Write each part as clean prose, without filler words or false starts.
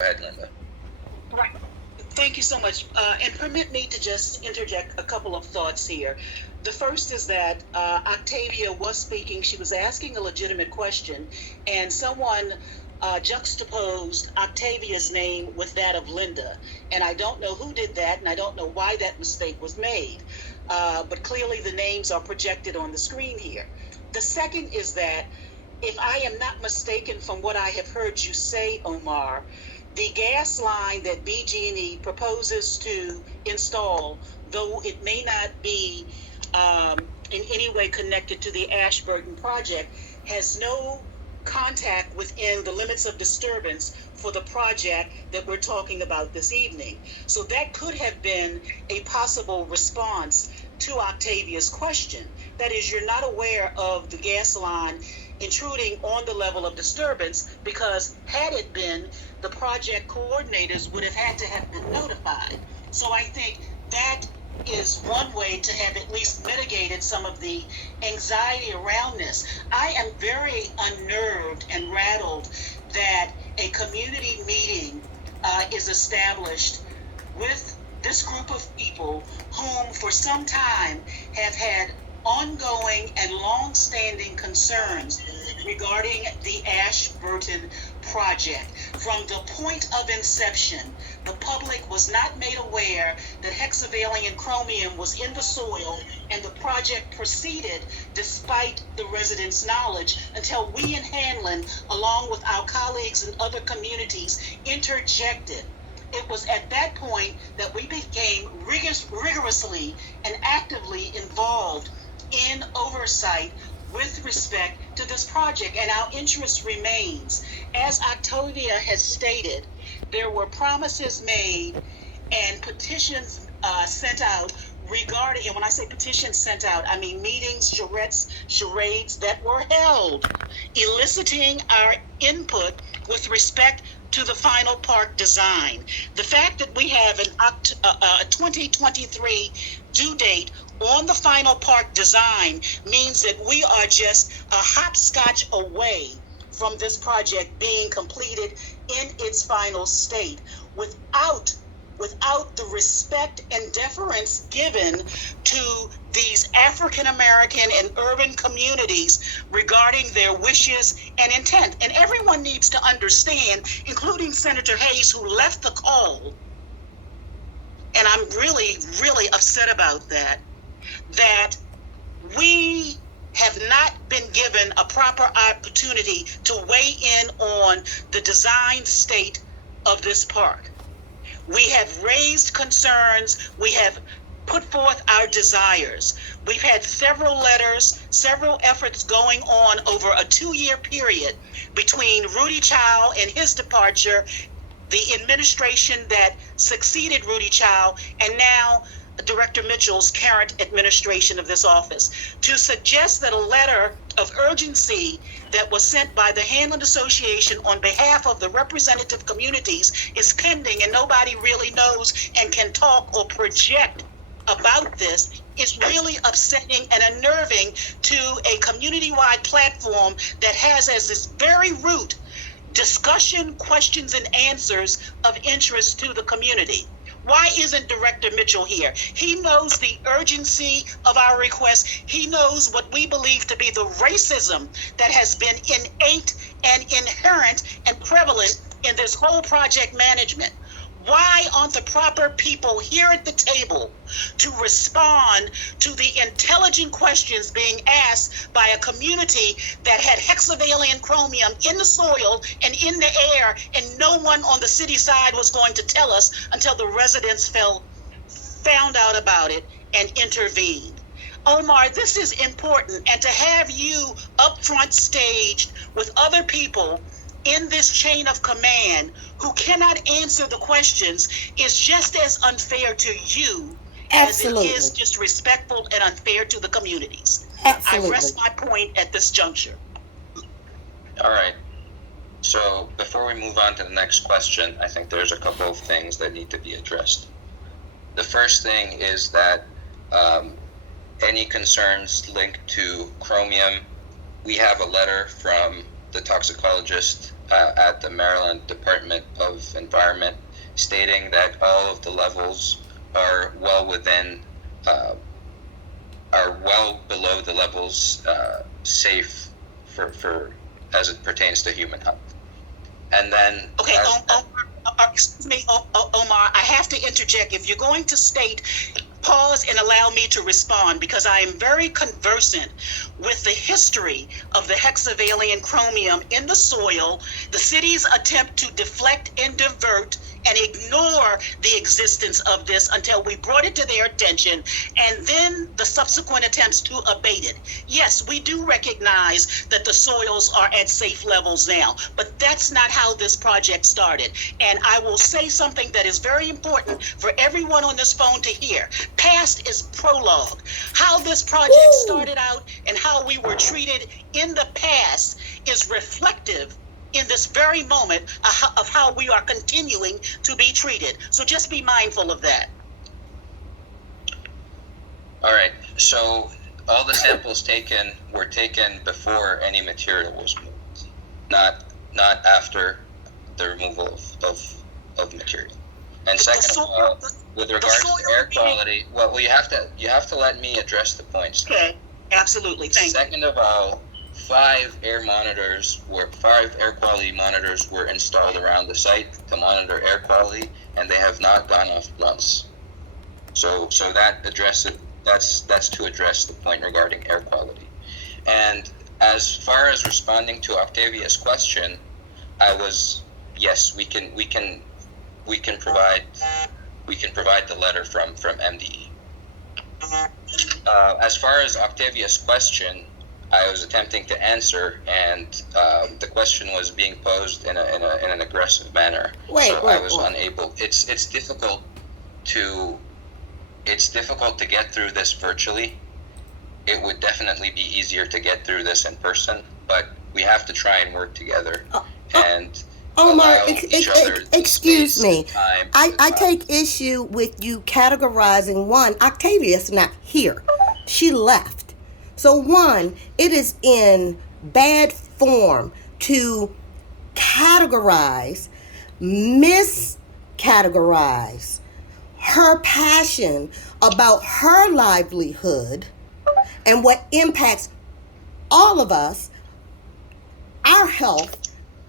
Go ahead, Linda. Right. Thank you so much. And permit me to just interject a couple of thoughts here. The first is that Octavia was speaking. She was asking a legitimate question, and someone juxtaposed Octavia's name with that of Linda. And I don't know who did that, and I don't know why that mistake was made. But clearly the names are projected on the screen here. The second is that if I am not mistaken from what I have heard you say, Omar, the gas line that BG&E proposes to install, though it may not be in any way connected to the Ashburton project, has no contact within the limits of disturbance for the project that we're talking about this evening. So that could have been a possible response to Octavia's question. That is, you're not aware of the gas line intruding on the level of disturbance, because had it been, the project coordinators would have had to have been notified. So I think that is one way to have at least mitigated some of the anxiety around this. I am very unnerved and rattled that a community meeting is established with this group of people whom for some time have had ongoing and long-standing concerns regarding the Ashburton project. From the point of inception, the public was not made aware that hexavalent chromium was in the soil, and the project proceeded despite the residents' knowledge until we in Hanlon, along with our colleagues in other communities, interjected. It was at that point that we became rigorously and actively involved in oversight with respect to this project, and our interest remains. As Octavia has stated, there were promises made and petitions sent out regarding, and when I say petitions sent out, I mean meetings, charades that were held, eliciting our input with respect to the final park design. The fact that we have a 2023 due date on the final park design means that we are just a hopscotch away from this project being completed in its final state without the respect and deference given to these African American and urban communities regarding their wishes and intent. And everyone needs to understand, including Senator Hayes, who left the call, and I'm really, really upset about that we have not been given a proper opportunity to weigh in on the design state of this park. We have raised concerns. We have put forth our desires. We've had several letters, several efforts going on over a 2-year period between Rudy Chow and his departure, the administration that succeeded Rudy Chow, and now Director Mitchell's current administration of this office, to suggest that a letter of urgency that was sent by the Hanlon Association on behalf of the representative communities is pending, and nobody really knows and can talk or project about this, is really upsetting and unnerving to a community-wide platform that has as its very root discussion, questions, and answers of interest to the community. Why isn't Director Mitchell here? He knows the urgency of our request. He knows what we believe to be the racism that has been innate and inherent and prevalent in this whole project management. Why aren't the proper people here at the table to respond to the intelligent questions being asked by a community that had hexavalent chromium in the soil and in the air, and no one on the city side was going to tell us until the residents found out about it and intervened? Omar, this is important, and to have you up front staged with other people in this chain of command who cannot answer the questions is just as unfair to you Absolutely. as it is disrespectful and unfair to the communities. Absolutely. I rest my point at this juncture. All right. So before we move on to the next question, I think there's a couple of things that need to be addressed. The first thing is that any concerns linked to chromium, we have a letter from the toxicologist at the Maryland Department of Environment, stating that all of the levels are well within, are well below the levels safe for as it pertains to human health. And then, Okay, excuse me, Omar, I have to interject. If you're going to state, pause and allow me to respond, because I am very conversant with the history of the hexavalent chromium in the soil, the city's attempt to deflect and divert and ignore the existence of this until we brought it to their attention, and then the subsequent attempts to abate it. Yes, we do recognize that the soils are at safe levels now, but that's not how this project started. And I will say something that is very important for everyone on this phone to hear. Past is prologue. How this project started out and how we were treated in the past is reflective in this very moment of how we are continuing to be treated. So just be mindful of that. all right, so all the samples taken were taken before any material was moved, not after the removal of material. And second of all, with regards to air quality, well, you have to let me address the points. Okay, absolutely. Thank you. Second of all, 5 air quality monitors were installed around the site to monitor air quality, and they have not gone off once. So that addresses, that's to address the point regarding air quality. And as far as responding to Octavia's question, yes, we can provide the letter from MDE. As far as Octavia's question, I was attempting to answer, and the question was being posed in an aggressive manner. I was unable. It's difficult to get through this virtually. It would definitely be easier to get through this in person, but we have to try and work together and Omar, excuse me. I take issue with you categorizing. One, Octavia's not here. She left. So one, it is in bad form to categorize, miscategorize her passion about her livelihood and what impacts all of us, our health,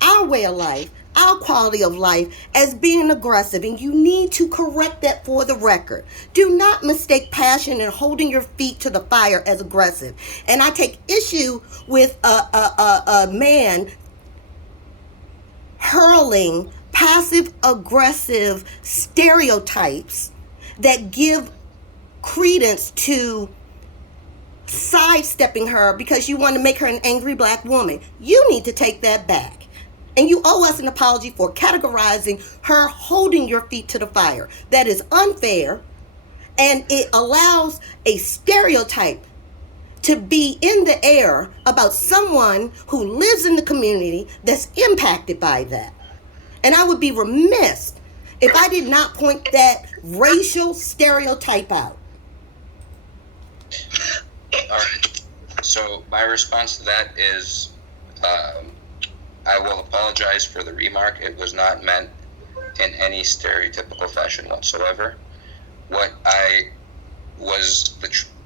our way of life, our quality of life, as being aggressive. And you need to correct that for the record. Do not mistake passion and holding your feet to the fire as aggressive. And I take issue with a man hurling passive aggressive stereotypes that give credence to sidestepping her because you want to make her an angry black woman. You need to take that back. And you owe us an apology for categorizing her holding your feet to the fire. That is unfair, and it allows a stereotype to be in the air about someone who lives in the community that's impacted by that. And I would be remiss if I did not point that racial stereotype out. All right. So my response to that is, I will apologize for the remark. It was not meant in any stereotypical fashion whatsoever. The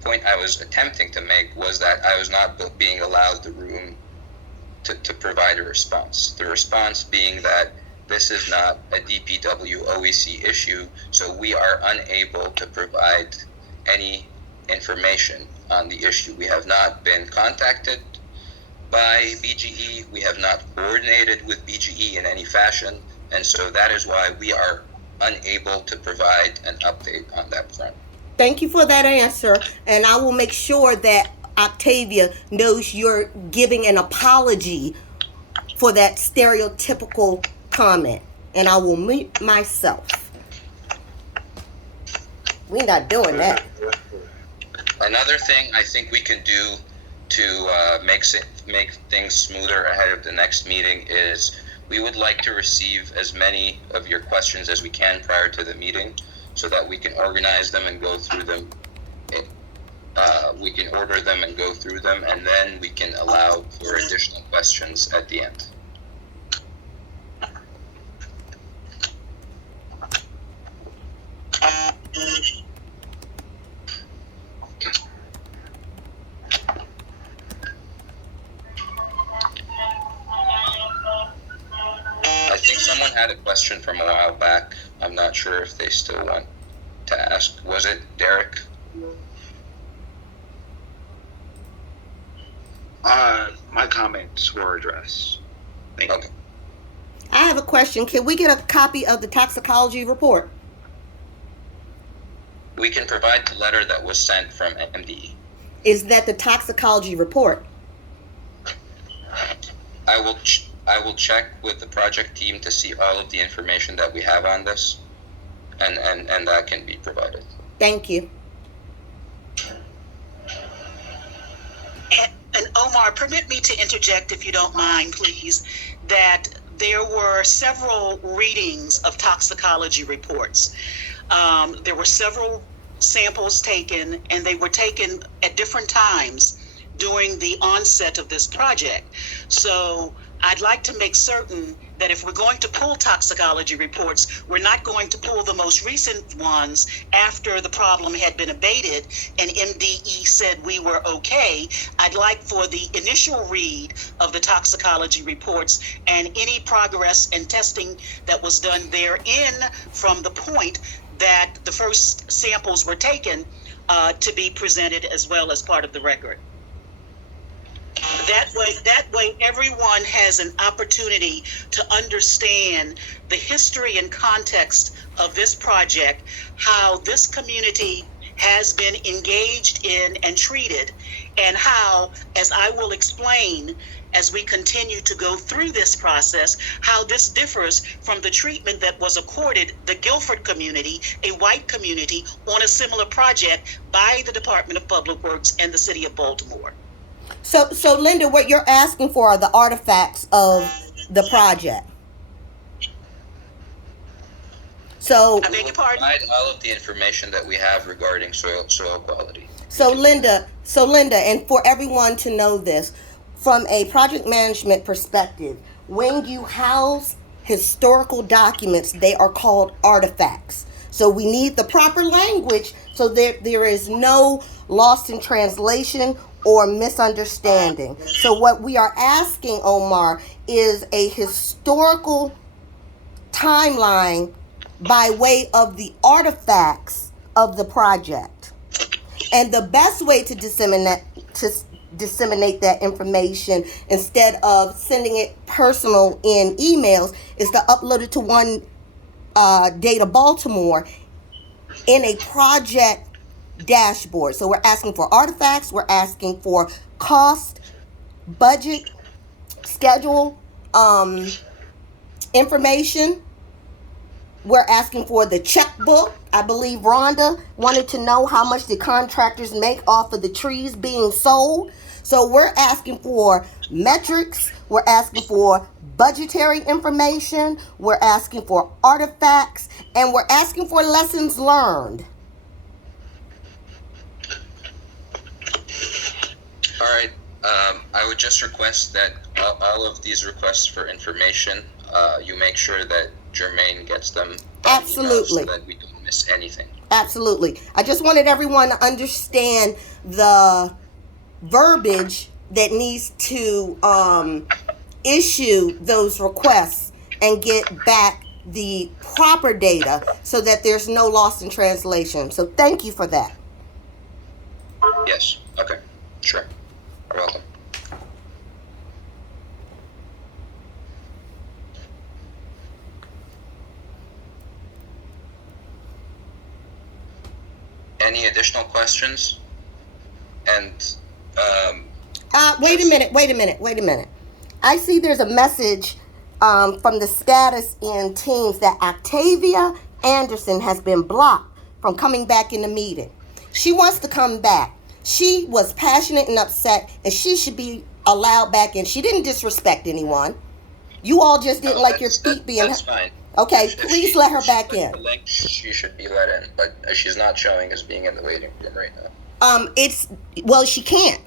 point I was attempting to make was that I was not being allowed the room to provide a response. The response being that this is not a DPW OEC issue, so we are unable to provide any information on the issue. We have not been contacted by BGE. We have not coordinated with BGE in any fashion, and so that is why we are unable to provide an update on that front. Thank you for that answer, and I will make sure that Octavia knows you're giving an apology for that stereotypical comment, and I will mute myself. We're not doing that. Another thing I think we can do to make things smoother ahead of the next meeting is we would like to receive as many of your questions as we can prior to the meeting so that we can organize them and go through them. We can order them and go through them, and then we can allow for additional questions at the end. had a question from a while back. I'm not sure if they still want to ask. Was it Derek? My comments were addressed. Thank you. Okay. I have a question. Can we get a copy of the toxicology report? We can provide the letter that was sent from MDE. Is that the toxicology report? I will check with the project team to see all of the information that we have on this, and that can be provided. Thank you. And Omar, permit me to interject, if you don't mind, please, that there were several readings of toxicology reports. There were several samples taken, and they were taken at different times during the onset of this project. So I'd like to make certain that if we're going to pull toxicology reports, we're not going to pull the most recent ones after the problem had been abated and MDE said we were okay. I'd like for the initial read of the toxicology reports and any progress and testing that was done therein from the point that the first samples were taken to be presented as well as part of the record. That way everyone has an opportunity to understand the history and context of this project, how this community has been engaged in and treated, and how, as I will explain as we continue to go through this process, how this differs from the treatment that was accorded the Guilford community, a white community, on a similar project by the Department of Public Works and the City of Baltimore. So Linda, what you're asking for are the artifacts of the project. So I beg your pardon? Provide all of the information that we have regarding soil quality. So Linda, and for everyone to know this, from a project management perspective, when you house historical documents, they are called artifacts. So we need the proper language so there is no lost in translation or misunderstanding. So what we are asking, Omar, is a historical timeline by way of the artifacts of the project. And the best way to disseminate that information, instead of sending it personal in emails, is to upload it to one Data Baltimore in a project dashboard. So we're asking for artifacts, we're asking for cost, budget, schedule, information. We're asking for the checkbook. I believe Renda wanted to know how much the contractors make off of the trees being sold. So we're asking for metrics, we're asking for budgetary information, we're asking for artifacts, and we're asking for lessons learned. All right. I would just request that all of these requests for information, you make sure that Jermaine gets them by email so that we don't miss anything. Absolutely. I just wanted everyone to understand the verbiage that needs to issue those requests and get back the proper data so that there's no loss in translation. So thank you for that. Yes. Okay. Sure. You're welcome. Any additional questions? And wait a minute. I see there's a message from the status in Teams that Octavia Anderson has been blocked from coming back in the meeting. She wants to come back. She was passionate and upset, and she should be allowed back in. She didn't disrespect anyone. You all just didn't like your feet being... That's fine. Okay, please let her back in. The link, she should be let in, but she's not showing as being in the waiting room right now. She can't.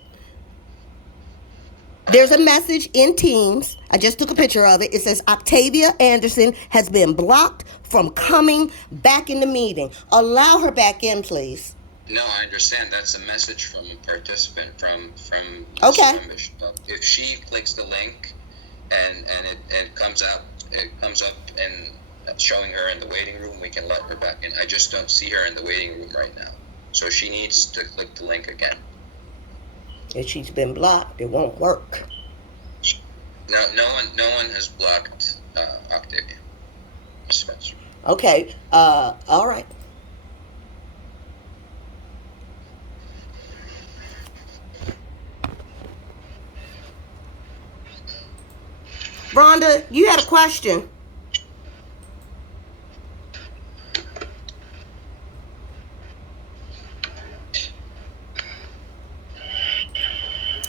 There's a message in Teams. I just took a picture of it. It says Octavia Anderson has been blocked from coming back in the meeting. Allow her back in, please. No, I understand. That's a message from a participant from Okay. If she clicks the link and it comes out it comes up and showing her in the waiting room, we can let her back in. I just don't see her in the waiting room right now. So she needs to click the link again. If she's been blocked, it won't work. No one has blocked Octavia. Spencer. Okay, all right. Rhonda, you had a question.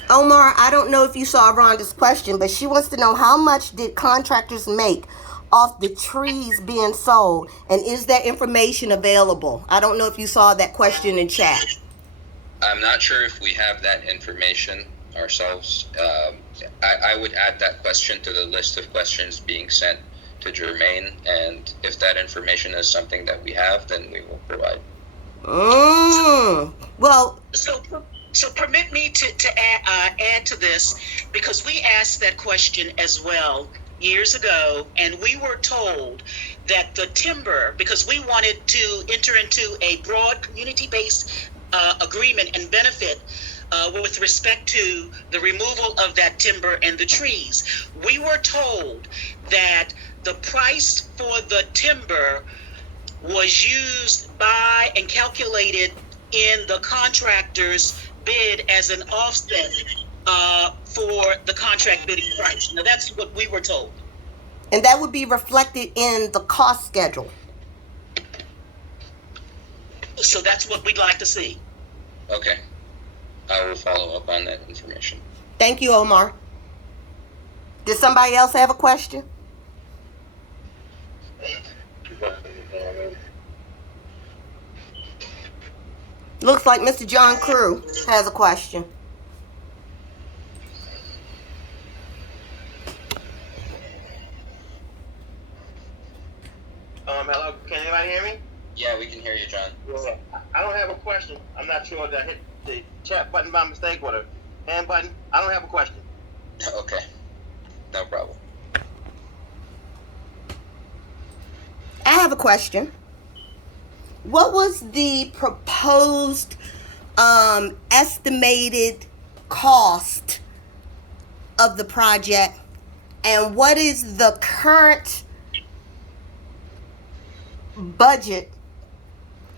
Omar, I don't know if you saw Rhonda's question, but she wants to know how much did contractors make off the trees being sold, and is that information available? I don't know if you saw that question in chat. I'm not sure if we have that information ourselves. I would add that question to the list of questions being sent to Jermaine, and if that information is something that we have, then we will provide. Well, So permit me to add to this, because we asked that question as well years ago, and we were told that the timber, because we wanted to enter into a broad community-based agreement and benefit with respect to the removal of that timber and the trees, we were told that the price for the timber was used by and calculated in the contractor's bid as an offset for the contract bidding price. Now, that's what we were told. and that would be reflected in the cost schedule. So that's what we'd like to see. Okay. I will follow up on that information. Thank you, Omar. Did somebody else have a question? Looks like Mr. John Crew has a question. Hello, can anybody hear me? Yeah, we can hear you, John. Yeah. I don't have a question. I'm not sure that I hit the chat button by mistake or the hand button. I don't have a question. Okay. No problem. I have a question. What was the proposed estimated cost of the project, and what is the current budget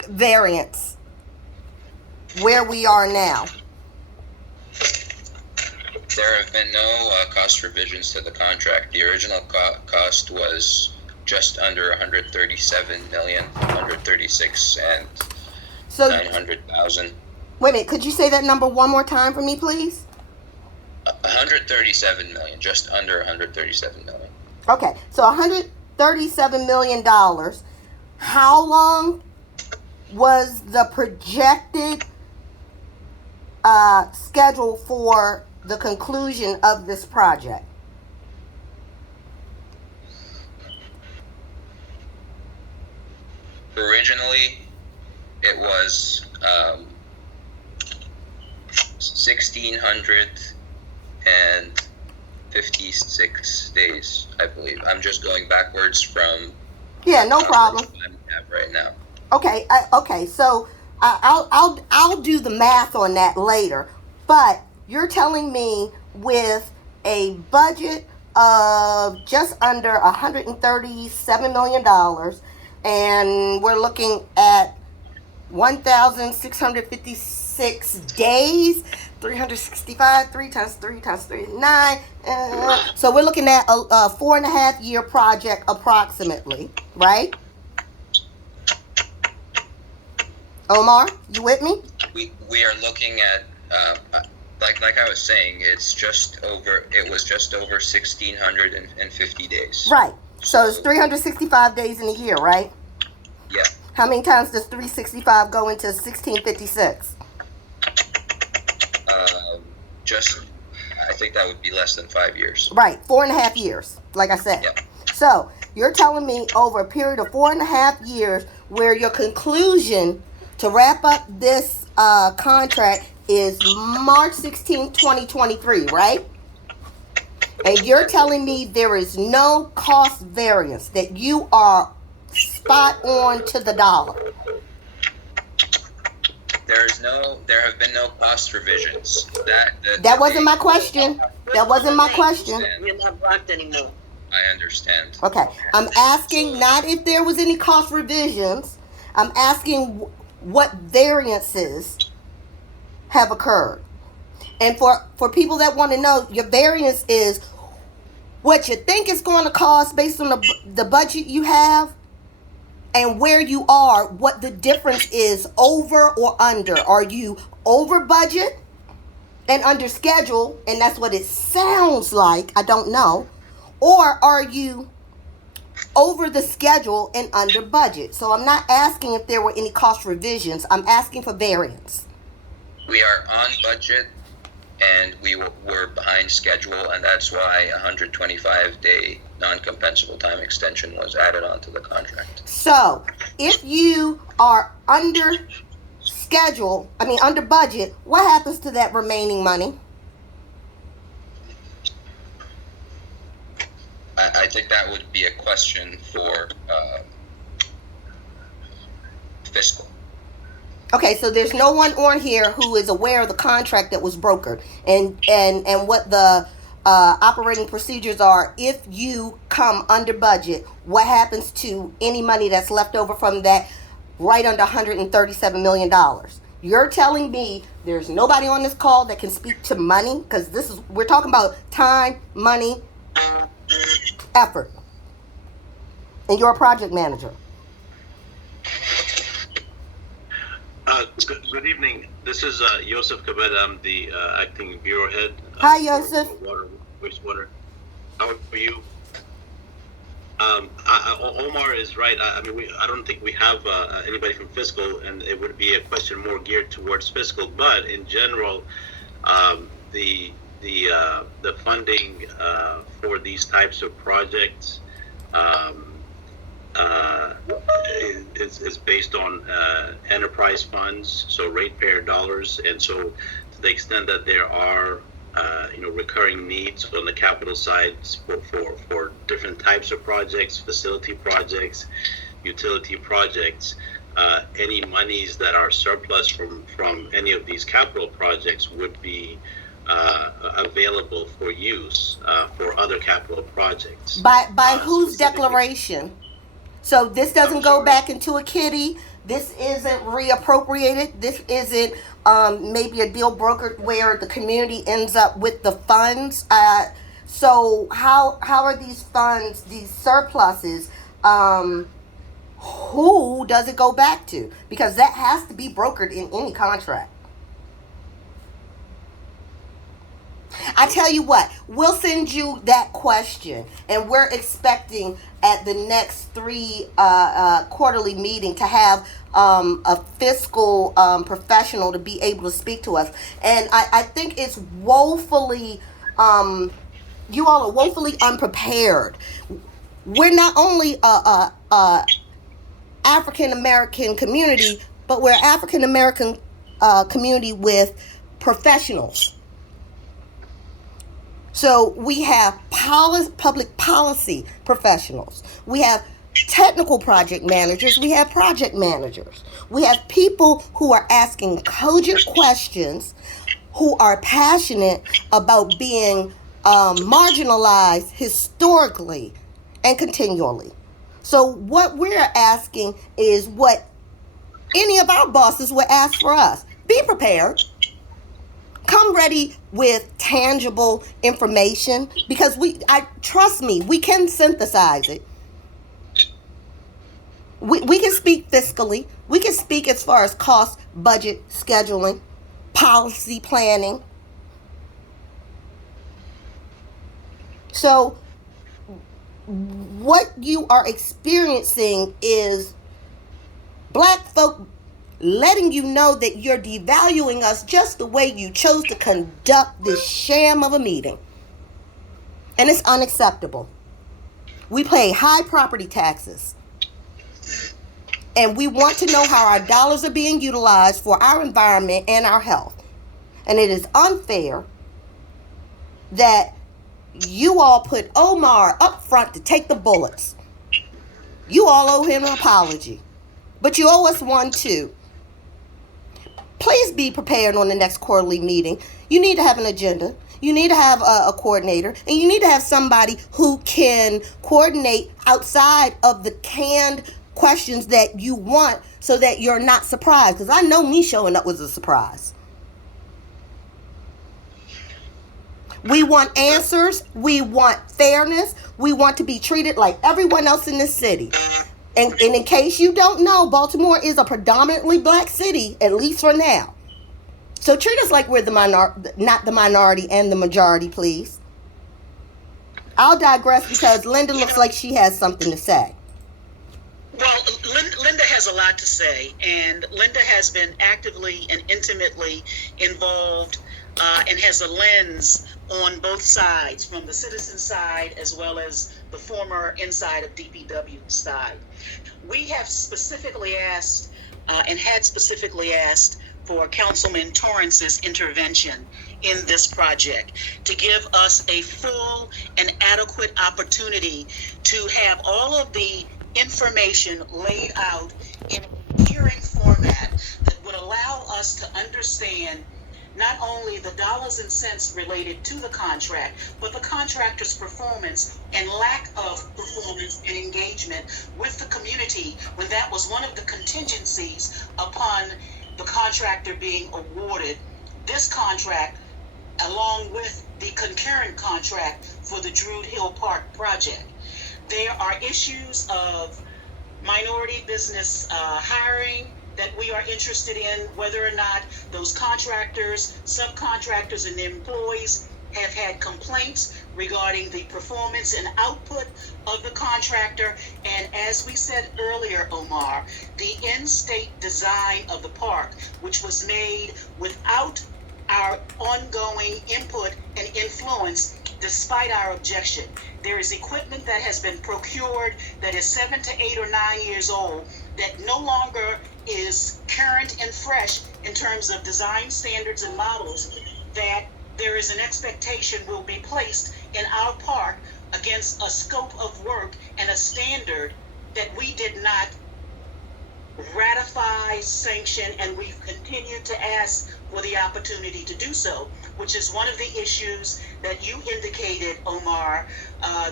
variance where we are now? There have been no cost revisions to the contract. The original cost was just under 137 million, 136 and So 900,000. wait a minute, could you say that number one more time for me, please? 137 million, just under 137 million. Okay, so $137 million. How long was the projected schedule for the conclusion of this project? Originally, it was 1,656 days, I believe. I'm just going backwards from. Yeah, no problem. I have right now. Okay, okay. So I'll do the math on that later. But you're telling me with a budget of just under $137 million, and we're looking at 1,656 days, 365, 3 times 3 times 3 is 9. So we're looking at a 4.5 year project approximately, right? Omar, you with me? We are looking at like I was saying, it was just over 1,650 days. Right. So it's 365 days in a year, right? Yeah. How many times does 365 go into 1656? I think that would be less than 5 years. Right, 4.5 years, like I said. Yep. So you're telling me over a period of 4.5 years, where your conclusion to wrap up this contract is March 16, 2023, right? And you're telling me there is no cost variance, that you are spot on to the dollar. There have been no cost revisions. That wasn't my question. That wasn't my question. You're not blocked anymore. I understand. Okay, I'm asking not if there was any cost revisions. I'm asking what variances have occurred. And for people that want to know, your variance is what you think it's going to cost based on the budget you have, and where you are, what the difference is over or under. Are you over budget and under schedule, and that's what it sounds like, I don't know, or are you over the schedule and under budget? So I'm not asking if there were any cost revisions. I'm asking for variance. We are on budget, and we're behind schedule, and that's why a 125-day non-compensable time extension was added onto the contract. So if you are under budget, what happens to that remaining money? I think that would be a question for fiscal. Okay, so there's no one on here who is aware of the contract that was brokered and what the operating procedures are. If you come under budget, what happens to any money that's left over from that right under $137 million? You're telling me there's nobody on this call that can speak to money? Because we're talking about time, money, effort. And you're a project manager. Good evening. This is Yosef Kabed. I'm the acting bureau head. Hi, Yosef. Wastewater. How are you? Omar is right. I don't think we have anybody from fiscal, and it would be a question more geared towards fiscal. But in general, the funding for these types of projects is based on enterprise funds, so ratepayer dollars, and so to the extent that there are recurring needs on the capital side for different types of projects, facility projects, utility projects, any monies that are surplus from any of these capital projects would be available for use for other capital projects. By whose declaration? So this doesn't go back into a kitty. This isn't reappropriated. This isn't maybe a deal broker where the community ends up with the funds. So how are these funds, these surpluses, who does it go back to? Because that has to be brokered in any contract. I tell you what, we'll send you that question, and we're expecting at the next 3 quarterly meeting to have a fiscal professional to be able to speak to us. And I think it's woefully, you all are woefully unprepared. We're not only a African American community, but we're African American community with professionals. So we have public policy professionals. We have technical project managers. We have project managers. We have people who are asking cogent questions, who are passionate about being marginalized historically and continually. So what we're asking is what any of our bosses would ask for us. Be prepared. Come ready with tangible information, because trust me, we can synthesize it. We can speak fiscally. We can speak as far as cost, budget, scheduling, policy planning. So what you are experiencing is black folk letting you know that you're devaluing us just the way you chose to conduct this sham of a meeting. And it's unacceptable. We pay high property taxes. And we want to know how our dollars are being utilized for our environment and our health. And it is unfair that You all put Omar up front to take the bullets. You all owe him an apology. But you owe us one too. Please be prepared on the next quarterly meeting. You need to have an agenda. You need to have a coordinator. And you need to have somebody who can coordinate outside of the canned questions that you want so that you're not surprised. Because I know me showing up was a surprise. We want answers. We want fairness. We want to be treated like everyone else in this city. And in case you don't know, Baltimore is a predominantly black city, at least for now. So treat us like we're the not the minority and the majority, please. I'll digress because Linda looks like she has something to say. Well, Linda has a lot to say, and Linda has been actively and intimately involved and has a lens on both sides, from the citizen side as well as the former inside of DPW side. We have specifically asked and had specifically asked for Councilman Torrance's intervention in this project to give us a full and adequate opportunity to have all of the information laid out in a hearing format that would allow us to understand not only the dollars and cents related to the contract, but the contractor's performance and lack of performance and engagement with the community when that was one of the contingencies upon the contractor being awarded this contract, along with the concurrent contract for the Druid Hill Park project. There are issues of minority business hiring that we are interested in, whether or not those contractors, subcontractors, and employees have had complaints regarding the performance and output of the contractor. And as we said earlier, Omar, the in-state design of the park, which was made without our ongoing input and influence, despite our objection. There is equipment that has been procured that is 7 to 8 or 9 years old that no longer is current and fresh in terms of design standards and models, that there is an expectation will be placed in our park against a scope of work and a standard that we did not ratify, sanction, and we've continued to ask for the opportunity to do so, which is one of the issues that you indicated, Omar,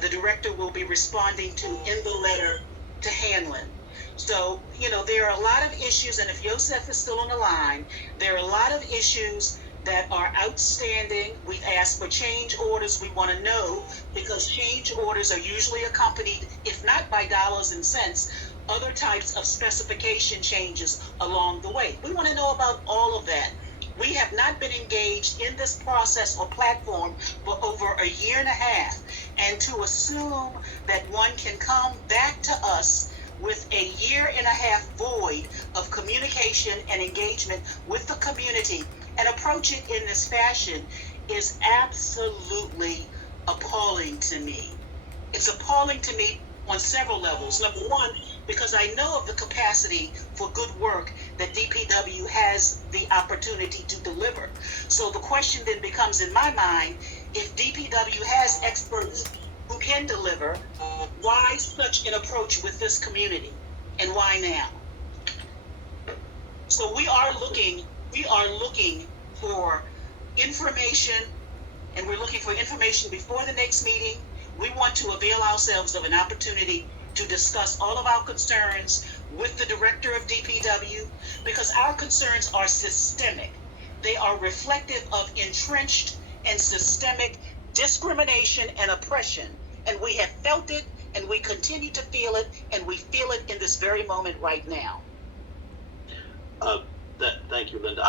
the director will be responding to in the letter to Hanlon. So, there are a lot of issues, and if Yosef is still on the line, there are a lot of issues that are outstanding. We've asked for change orders. We want to know, because change orders are usually accompanied, if not by dollars and cents, other types of specification changes along the way. We want to know about all of that. We have not been engaged in this process or platform for over a year and a half, and to assume that one can come back to us with a year and a half void of communication and engagement with the community and approach it in this fashion is absolutely appalling to me. It's appalling to me on several levels. Number one, because I know of the capacity for good work that DPW has the opportunity to deliver. So the question then becomes in my mind, if DPW has experts who can deliver, why such an approach with this community, and why now? So we are looking for information, and we're looking for information before the next meeting. We want to avail ourselves of an opportunity to discuss all of our concerns with the director of DPW, because our concerns are systemic. They are reflective of entrenched and systemic discrimination and oppression, and we have felt it, and we continue to feel it, and we feel it in this very moment right now. Thank you, Linda.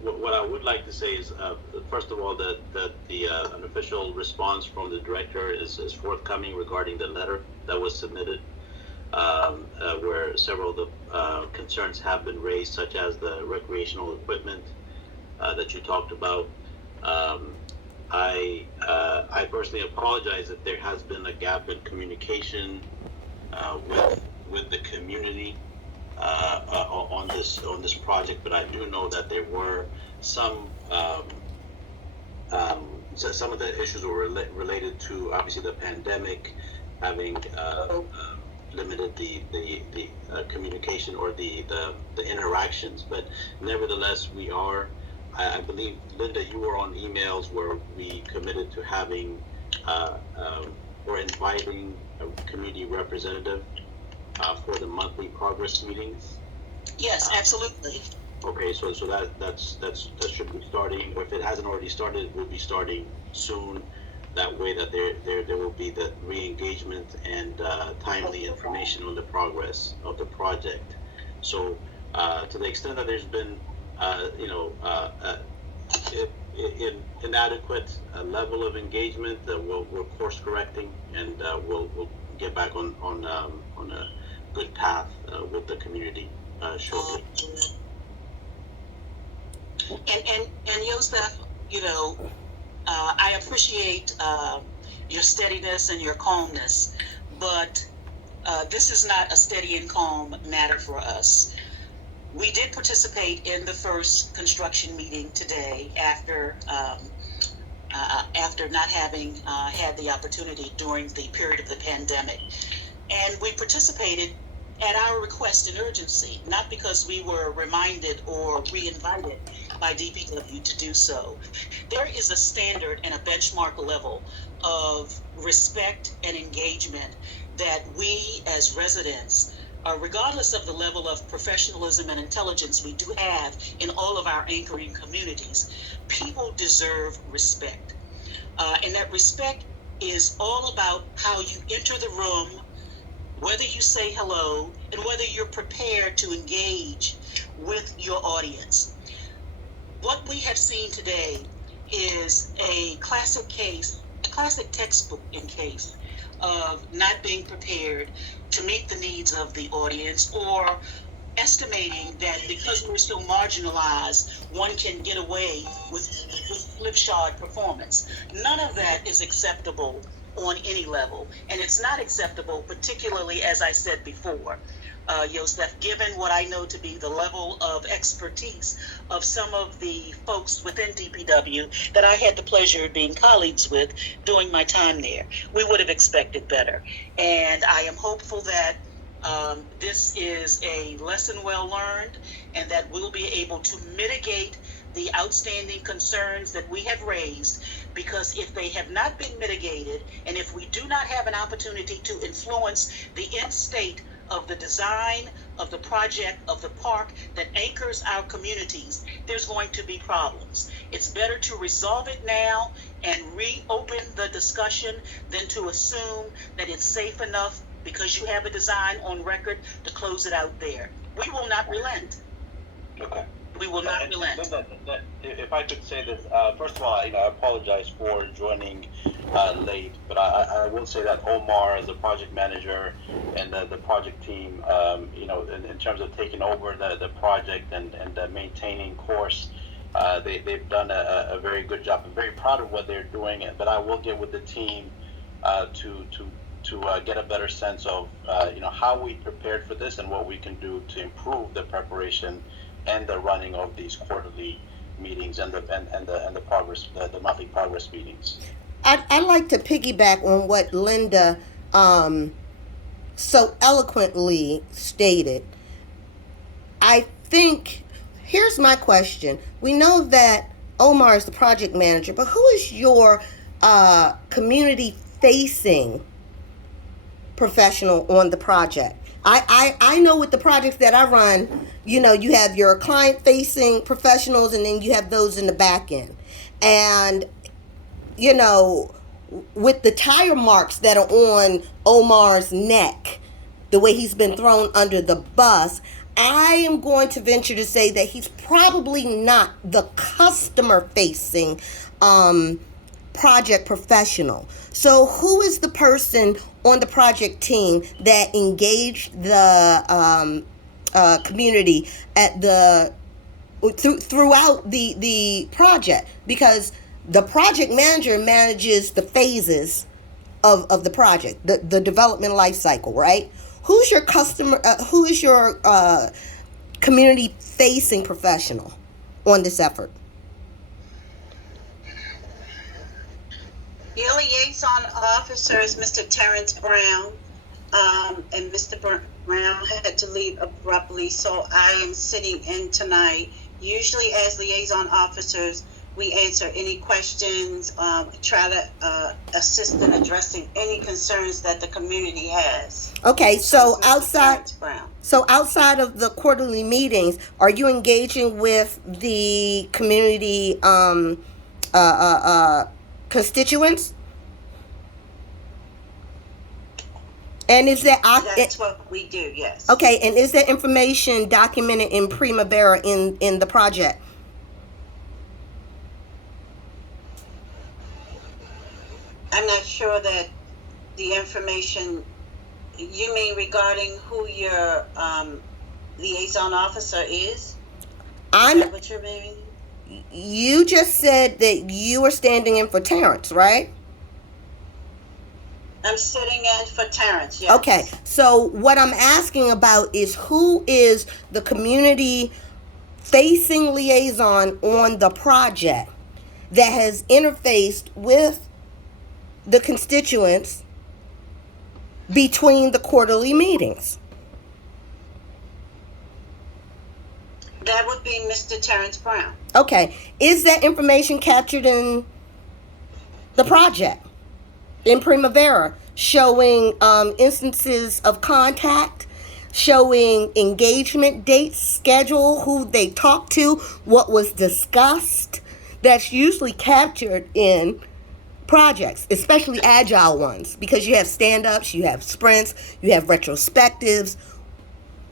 What I would like to say is, first of all, that an official response from the director is forthcoming regarding the letter that was submitted, where several of the concerns have been raised, such as the recreational equipment that you talked about. I personally apologize if there has been a gap in communication with the community on this project, but I do know that there were some so some of the issues were related to obviously the pandemic, having limited the communication or the interactions. But nevertheless, we are. I believe, Linda, you were on emails where we committed to having or inviting a community representative for the monthly progress meetings. Yes, absolutely. Okay, so that should be starting, or if it hasn't already started, it will be starting soon. That way that there will be the re-engagement and timely information on the progress of the project. So to the extent that there's been inadequate level of engagement, we're course correcting, and we'll get back on a good path with the community shortly. And Yosef, I appreciate your steadiness and your calmness, but this is not a steady and calm matter for us. We did participate in the first construction meeting today after not having had the opportunity during the period of the pandemic. And we participated at our request and urgency, not because we were reminded or re-invited by DPW to do so. There is a standard and a benchmark level of respect and engagement that we as residents, regardless of the level of professionalism and intelligence we do have in all of our anchoring communities, people deserve respect. And that respect is all about how you enter the room, whether you say hello, and whether you're prepared to engage with your audience. What we have seen today is a classic textbook in case of not being prepared to meet the needs of the audience, or estimating that because we're so marginalized, one can get away with slipshod performance. None of that is acceptable on any level, and it's not acceptable, particularly, as I said before, Yosef, given what I know to be the level of expertise of some of the folks within DPW that I had the pleasure of being colleagues with during my time there. We would have expected better, and I am hopeful that this is a lesson well learned, and that we'll be able to mitigate the outstanding concerns that we have raised, because if they have not been mitigated, and if we do not have an opportunity to influence the end state of the design of the project of the park that anchors our communities, there's going to be problems. It's better to resolve it now and reopen the discussion than to assume that it's safe enough because you have a design on record to close it out there. We will not relent. Okay. We will not relent. If I could say this, first of all, I apologize for joining late, but I will say that Omar, as a project manager, and the project team, in terms of taking over the project and maintaining course, they've done a very good job. I'm very proud of what they're doing, but I will get with the team to get a better sense of how we prepared for this and what we can do to improve the preparation and the running of these quarterly meetings and the progress, the monthly progress meetings. I'd like to piggyback on what Linda so eloquently stated. I think, here's my question. We know that Omar is the project manager, but who is your community-facing professional on the project? I know with the projects that I run, you have your client-facing professionals, and then you have those in the back end. And, with the tire marks that are on Omar's neck, the way he's been thrown under the bus, I am going to venture to say that he's probably not the customer-facing project professional. So who is the person on the project team that engaged the community at throughout the project? Because the project manager manages the phases of the project, the development life cycle, right? Who's your customer? Who is your community facing professional on this effort? Your liaison officer is Mr. Terrence Brown, and Mr. Brown had to leave abruptly, so I am sitting in tonight. Usually as liaison officers, we answer any questions, try to assist in addressing any concerns that the community has. Okay, so Mr. outside Terrence Brown. so outside of the quarterly meetings, are you engaging with the community constituents? And is that That's what we do, yes. okay? And is that information documented in Primavera in the project? I'm not sure that the information, you mean regarding who your liaison officer is? Is that what you're meaning? You just said that you were standing in for Terrence, right? I'm sitting in for Terrence, yes. Okay, so what I'm asking about is who is the community facing liaison on the project that has interfaced with the constituents between the quarterly meetings? That would be Mr. Terrence Brown. Okay, is that information captured in the project in Primavera, showing instances of contact, showing engagement dates, schedule, who they talked to, what was discussed? That's usually captured in projects, especially agile ones, because you have stand-ups, you have sprints, you have retrospectives.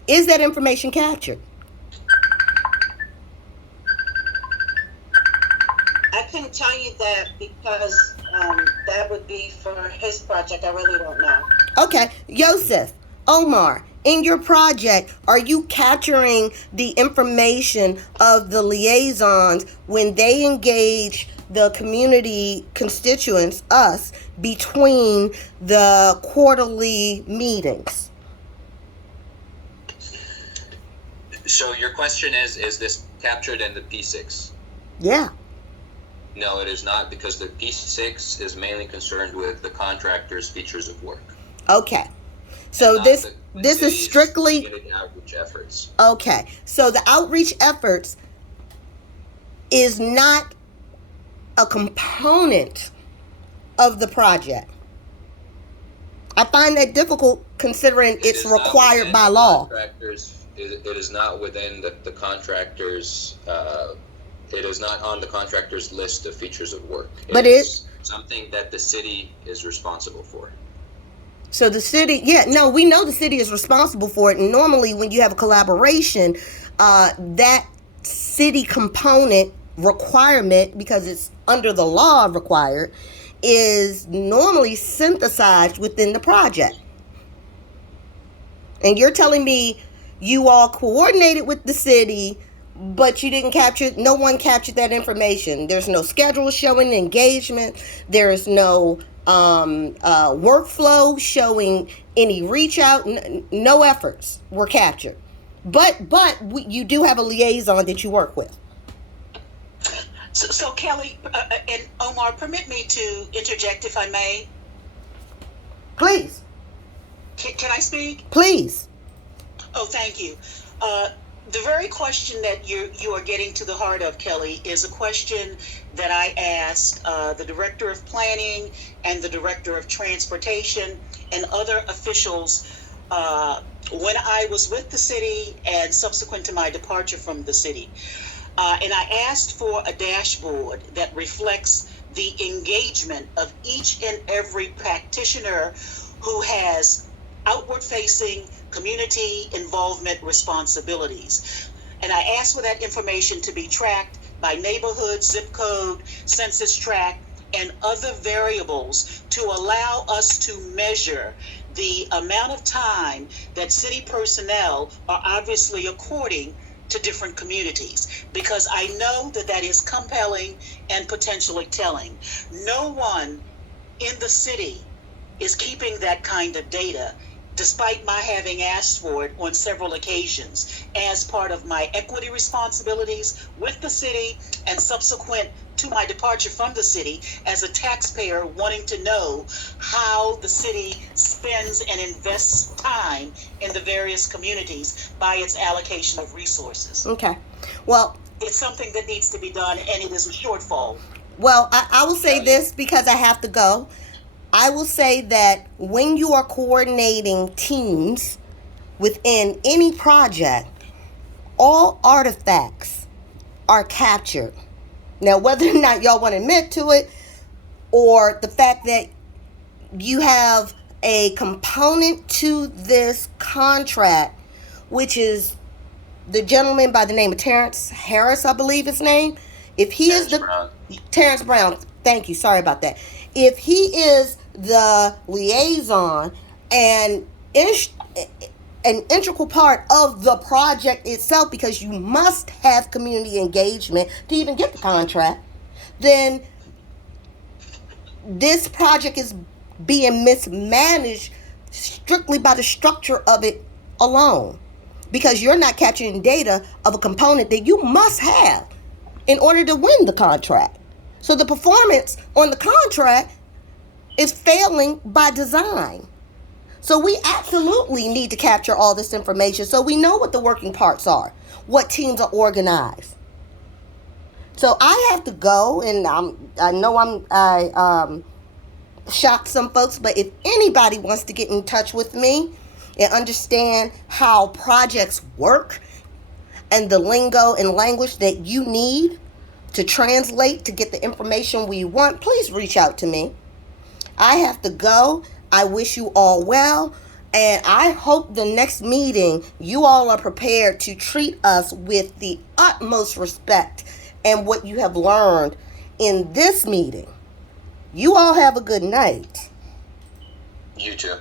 Is that information captured? I couldn't tell you that because that would be for his project. I really don't know. Okay, Yosef, Omar, in your project, are you capturing the information of the liaisons when they engage the community constituents, us, between the quarterly meetings? So your question is this captured in the P6? Yeah. No, it is not, because the P6 is mainly concerned with the contractor's features of work. Okay. So this is strictly community outreach efforts. okay. So the outreach efforts is not a component of the project. I find that difficult considering it's required by law. It is not within the contractor's. It is not on the contractor's list of features of work. But it's something that the city is responsible for. So the city, we know the city is responsible for it. And normally when you have a collaboration, that city component requirement, because it's under the law required, is normally synthesized within the project. And you're telling me you all coordinated with the city, but you didn't capture, no one captured that information. There's no schedule showing engagement. There is no workflow showing any reach out. No efforts were captured. But you do have a liaison that you work with. So Kelly and Omar, permit me to interject if I may. Please. Can I speak? Please. Oh, thank you. The very question that you are getting to the heart of, Kelly, is a question that I asked the Director of Planning and the Director of Transportation and other officials when I was with the city and subsequent to my departure from the city. And I asked for a dashboard that reflects the engagement of each and every practitioner who has outward-facing community involvement responsibilities. And I asked for that information to be tracked by neighborhood, zip code, census tract, and other variables to allow us to measure the amount of time that city personnel are obviously according to different communities, because I know that that is compelling and potentially telling. No one in the city is keeping that kind of data, despite my having asked for it on several occasions as part of my equity responsibilities with the city and subsequent to my departure from the city as a taxpayer wanting to know how the city spends and invests time in the various communities by its allocation of resources. Okay. Well, It's something that needs to be done, and it is a shortfall. well, I will say this because I have to go. I will say that when you are coordinating teams within any project, all artifacts are captured. Now, whether or not y'all want to admit to it, or the fact that you have a component to this contract, which is the gentleman by the name of Terrence Harris, I believe his name. If he is the Brown. Terrence Brown, thank you, sorry about that. If he is the liaison and an integral part of the project itself, because you must have community engagement to even get the contract, then this project is being mismanaged strictly by the structure of it alone, because you're not capturing data of a component that you must have in order to win the contract. So the performance on the contract is failing by design. So we absolutely need to capture all this information so we know what the working parts are, what teams are organized. So I have to go, and I know I shocked some folks, but if anybody wants to get in touch with me and understand how projects work and the lingo and language that you need to translate to get the information we want, please reach out to me. I have to go. I wish you all well, and I hope the next meeting you all are prepared to treat us with the utmost respect and what you have learned in this meeting. You all have a good night. You too.